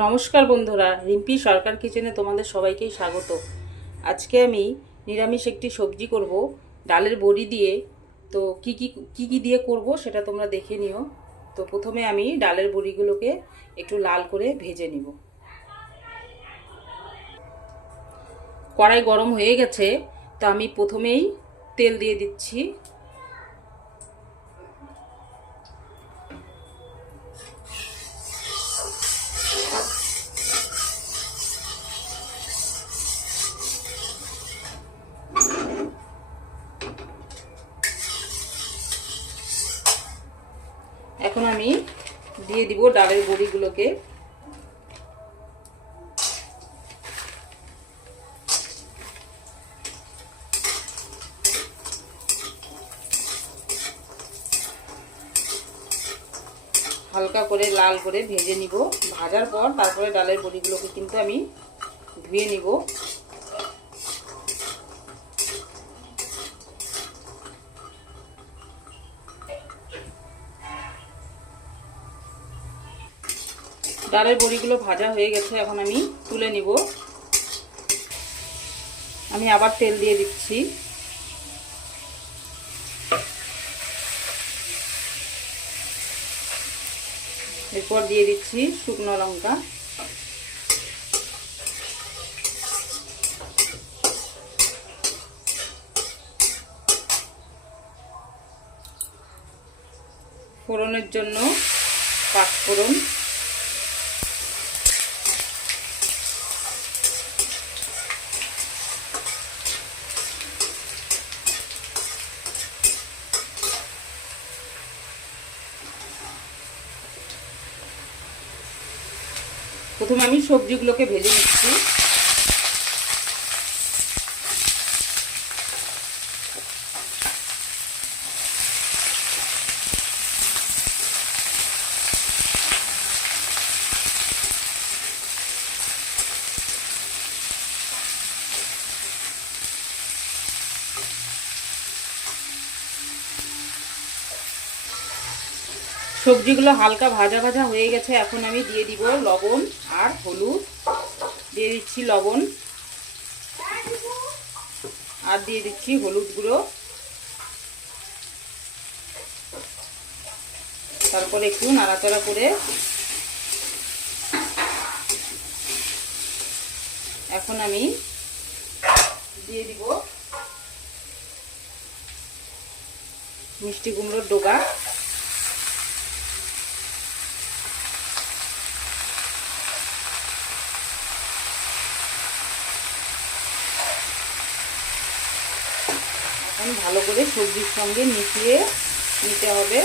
নমস্কার বন্ধুরা, রিম্পি সরকার কিচেনে তোমাদের সবাইকেই স্বাগত। আজকে আমি নিরামিষ একটি সবজি করব, ডালের বড়ি দিয়ে। তো কি কি কি কী দিয়ে করব সেটা তোমরা দেখে নিও। তো প্রথমে আমি ডালের বড়িগুলোকে একটু লাল করে ভেজে নিব। কড়াই গরম হয়ে গেছে, তো আমি প্রথমেই তেল দিয়ে দিচ্ছি। এখন আমি দিয়ে দিব ডালের বড়িগুলোকে। হালকা করে লাল করে ভেজে নিব। ভাজার পর তারপরে ডালের বড়িগুলোকে কিন্তু আমি ধুয়ে নিব। ডালের বড়িগুলো ভাজা হয়ে গেছে, এখন আমি তুলে নিব। আমি আবার তেল দিয়ে দিচ্ছি। এরপর দিয়ে দিচ্ছি শুকনো লঙ্কা। ফোড়নের জন্য পাঁচফোড়ন। প্রথমে আমি সবজিগুলোকে ভেজে নিচ্ছি। সবজিগুলো হালকা ভাজা ভাজা হয়ে গেছে। এখন আমি দিয়ে দিব লবণ আর হলুদ। দিয়ে দিচ্ছি লবণ। আর দিয়ে দিচ্ছি হলুদ গুঁড়ো। তারপরে একটু নাড়াচাড়া করে। এখন আমি দিয়ে দিব মিষ্টি কুমড়োর ডোগা। এখন ভালো করে সবজির সঙ্গে মিশিয়ে নিতে হবে।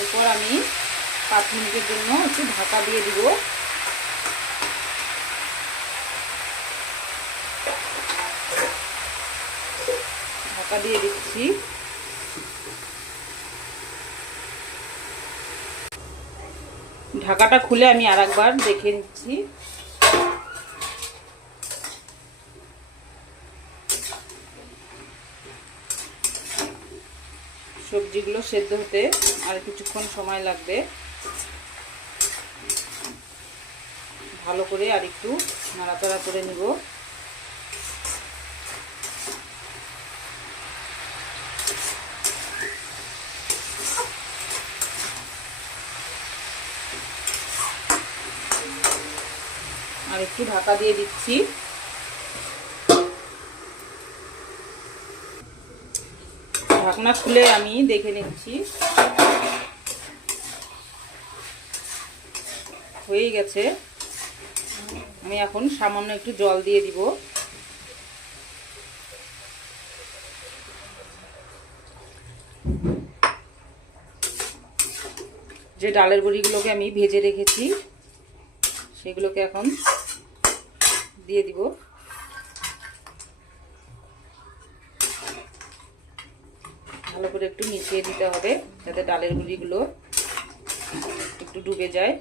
এরপর আমি পাঁচ মিনিটের জন্য একটু ঢাকা দিয়ে দিব। ঢাকা দিয়ে দিচ্ছি। ঢাকাটা খুলে আমি আর একবার দেখে নিচ্ছি। সবজিগুলো সেদ্ধ হতে আর কিছুক্ষণ সময় লাগবে। ভালো করে আর একটু নাড়াচাড়া করে নিব। আর একটু ঢাকা দিয়ে দিচ্ছি। ঢাকনা খুলে আমি দেখে নিচ্ছি। হয়ে গেছে। আমি এখন সামান্য একটু জল দিয়ে দিব। যে ডালের বড়িগুলোকে আমি ভেজে রেখেছি, সেগুলোকে এখন দিয়ে দিব। ভালো করে একটু মিশিয়ে দিতে হবে, যাতে ডালের গুঁড়িগুলো একটু ডুবে যায়।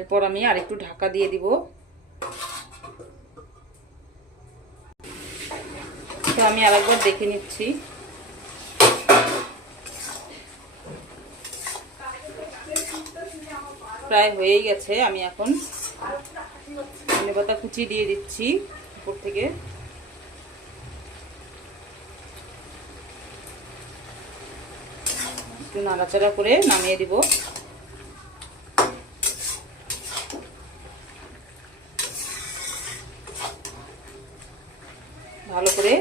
এরপর আমি আরেকটু ঢাকা দিয়ে দিব। তো আমি আরেকবার দেখে নিচ্ছি। প্রায় হয়েই গেছে, আমি এখন ধনে পাতা কুচি দিয়ে দিচ্ছি উপর থেকে। একটু নাড়াচাড়া করে নামিয়ে দিব। ভালো করে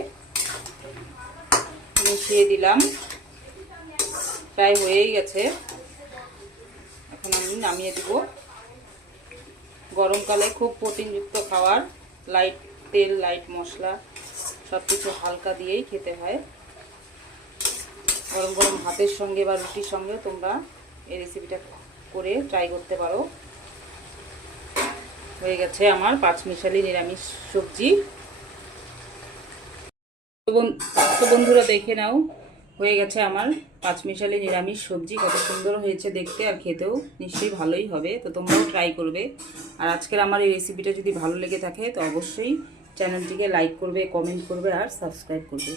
মিশিয়ে দিলাম। প্রায় হয়েই গেছে। এখন আমি নামিয়ে দিব। গরমকালে খুব প্রোটিনযুক্ত খাবার লাইট তেল লাইট মশলা সব কিছু হালকা দিয়েই খেতে হয়। গরম গরম ভাতের সঙ্গে বা রুটির সঙ্গে তোমরা এই রেসিপিটা করে ট্রাই করতে পারো। হয়ে গেছে আমার পাঁচমিশালি নিরামিষ সবজি। তো বন্ধুরা দেখে নাও হয়ে গেছে আমার পাঁচমিশালি নিরামিষ সবজি। কত সুন্দর হয়েছে দেখতে আর খেতেও নিশ্চয়ই ভালোই হবে। তো তোমরাও ট্রাই করবে। আর আজকের আমার এই রেসিপিটা যদি ভালো লেগে থাকে, তো অবশ্যই চ্যানেলটিকে লাইক করবে কমেন্ট করবে আর সাবস্ক্রাইব করবে।